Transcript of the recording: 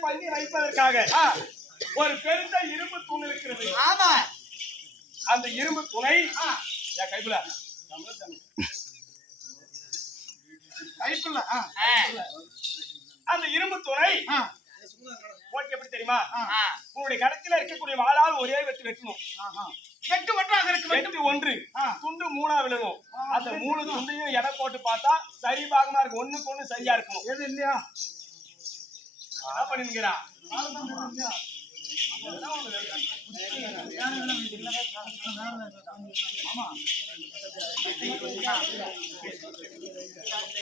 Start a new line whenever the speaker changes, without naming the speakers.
பண்ணி வைப்பதற்காக. ஒரு பெருத்த இரும்பு தூண் இருக்கிறது.
ஆமா.
அந்த இரும்பு துணை கைப்புல.
கைப்புள்ள ஆ,
அந்த இரும்பு துணை தெரியுமா?
ஆ,
உன்னுடைய கடத்தில இருக்கக்கூடிய வாளால் ஒரே வெட்டு வெட்டணும்.
வெட்டு வெட்டாக இருக்கு வெட்டு.
ஒன்று. துண்டு மூணா விழணும் அந்த மூணு துண்டையும் எடை போட்டு பார்த்தா சரி பாகமா இருக்கு ஒண்ணுக்கு ஒண்ணு சரியா இருக்கணும்.
எது இல்லையா?
என்ன பண்ணிருக்கிறா?
ஆமா.